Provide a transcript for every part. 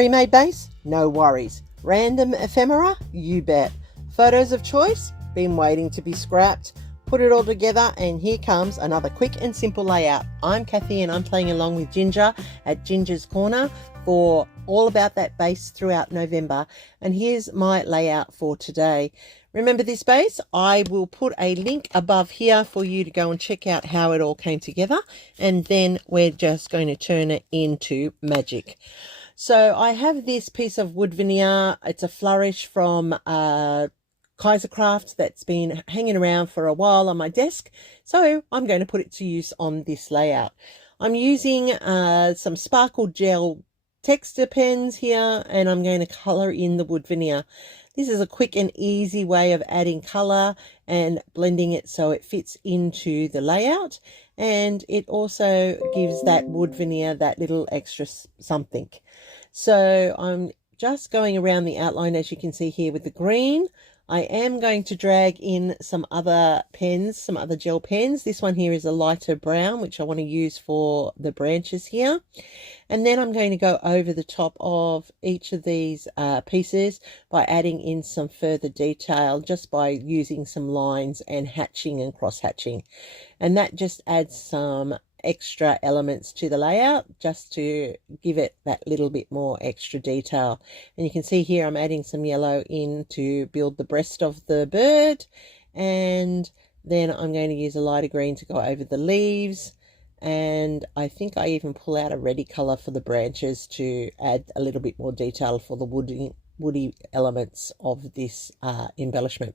Pre-made base? No worries. Random ephemera? You bet. Photos of choice? Been waiting to be scrapped. Put it all together and here comes another quick and simple layout. I'm Kathy and I'm playing along with Ginger at Ginger's Corner for all about that base throughout November. And here's my layout for today. Remember this base? I will put a link above here for you to go and check out how it all came together. And then we're just going to turn it into magic. So I have this piece of wood veneer. It's a flourish from Kaisercraft that's been hanging around for a while on my desk. So I'm going to put it to use on this layout. I'm using some sparkle gel texture pens here and I'm going to color in the wood veneer. This is a quick and easy way of adding color and blending it so it fits into the layout, and it also gives that wood veneer that little extra something. So I'm just going around the outline, as you can see here, with the green. I am going to drag in some other pens, some other gel pens. This one here is a lighter brown, which I want to use for the branches here. And then I'm going to go over the top of each of these pieces by adding in some further detail, just by using some lines and hatching and cross hatching. And that just adds some extra elements to the layout, just to give it that little bit more extra detail. And you can see here I'm adding some yellow in to build the breast of the bird, and then I'm going to use a lighter green to go over the leaves, and I think I even pull out a reddy color for the branches to add a little bit more detail for the woody elements of this embellishment.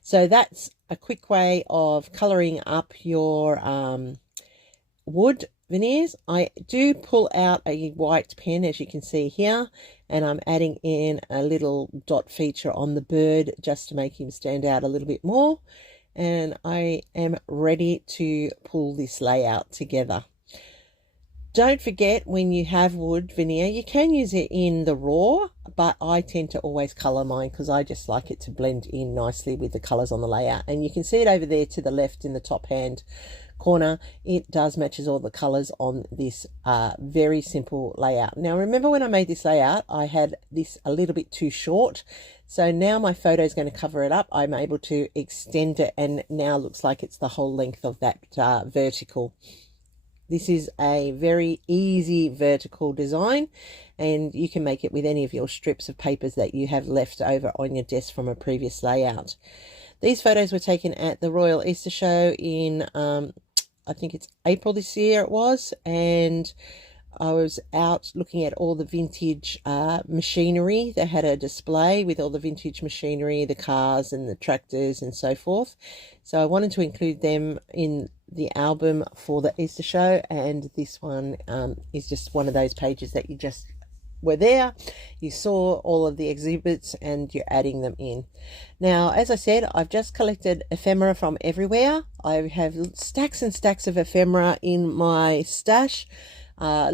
So that's a quick way of coloring up your wood veneers. I do pull out a white pen, as you can see here, and I'm adding in a little dot feature on the bird just to make him stand out a little bit more. And I am ready to pull this layout together. Don't forget, when you have wood veneer, you can use it in the raw, but I tend to always color mine because I just like it to blend in nicely with the colors on the layout. And you can see it over there to the left in the top hand corner. It does matches all the colors on this very simple layout. Now remember, when I made this layout I had this a little bit too short, so now my photo is going to cover it up. I'm able to extend it and now looks like it's the whole length of that vertical. This is a very easy vertical design, and you can make it with any of your strips of papers that you have left over on your desk from a previous layout. These photos were taken at the Royal Easter Show in I think it's April this year it was, and I was out looking at all the vintage machinery. They had a display with all the vintage machinery, the cars and the tractors and so forth. So I wanted to include them in the album for the Easter show, and this one is just one of those pages that you just were there, you saw all of the exhibits and you're adding them in. Now, as I said, I've just collected ephemera from everywhere. I have stacks and stacks of ephemera in my stash,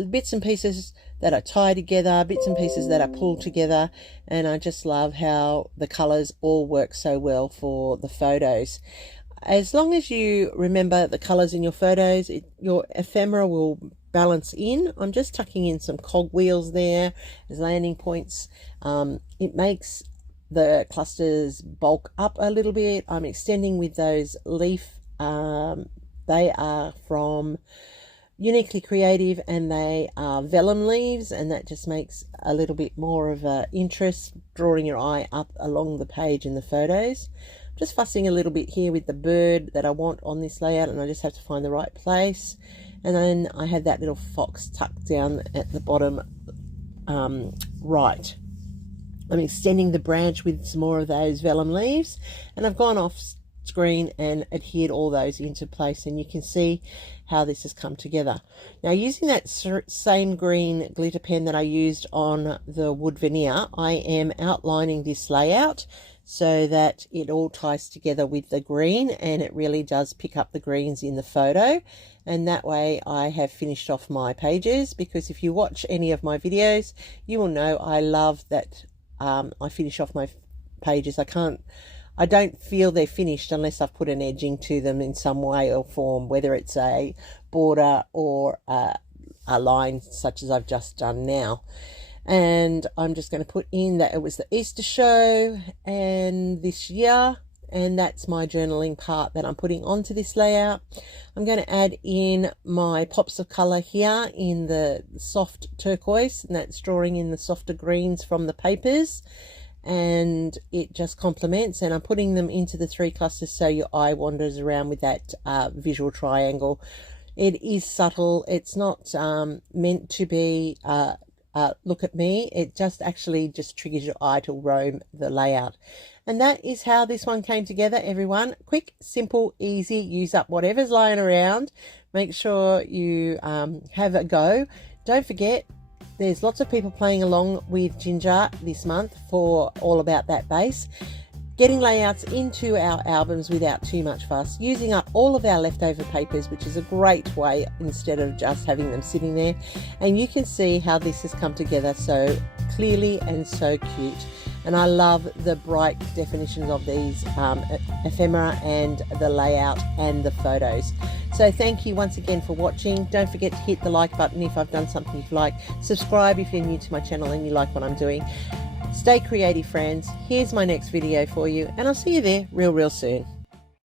bits and pieces that are tied together, bits and pieces that are pulled together, and I just love how the colors all work so well for the photos. As long as you remember the colors in your photos, your ephemera will balance in. I'm just tucking in some cogwheels there as landing points. It makes the clusters bulk up a little bit. I'm extending with those leaf. They are from Uniquely Creative and they are vellum leaves, and that just makes a little bit more of a interest, drawing your eye up along the page in the photos. Just fussing a little bit here with the bird that I want on this layout, and I just have to find the right place. And then I had that little fox tucked down at the bottom right. I'm extending the branch with some more of those vellum leaves, and I've gone off screen and adhered all those into place, and you can see how this has come together. Now, using that same green glitter pen that I used on the wood veneer, I am outlining this layout so that it all ties together with the green, and it really does pick up the greens in the photo. And that way I have finished off my pages, because if you watch any of my videos, you will know I love that I finish off my pages. I don't feel they're finished unless I've put an edging to them in some way or form, whether it's a border or a line such as I've just done now. And I'm just going to put in that it was the Easter show and this year, and that's my journaling part that I'm putting onto this layout. I'm going to add in my pops of color here in the soft turquoise, and that's drawing in the softer greens from the papers, and it just complements. And I'm putting them into the 3 clusters so your eye wanders around with that visual triangle. It is subtle. It's not meant to be look at me. It just actually just triggers your eye to roam the layout. And that is how this one came together, everyone. Quick, simple, easy. Use up whatever's lying around. Make sure you have a go. Don't forget, there's lots of people playing along with Ginger this month for All About That Base. Getting layouts into our albums without too much fuss, using up all of our leftover papers, which is a great way instead of just having them sitting there. And you can see how this has come together so clearly and so cute. And I love the bright definitions of these ephemera and the layout and the photos. So thank you once again for watching. Don't forget to hit the like button if I've done something you like. Subscribe if you're new to my channel and you like what I'm doing. Stay creative, friends. Here's my next video for you, and I'll see you there real soon.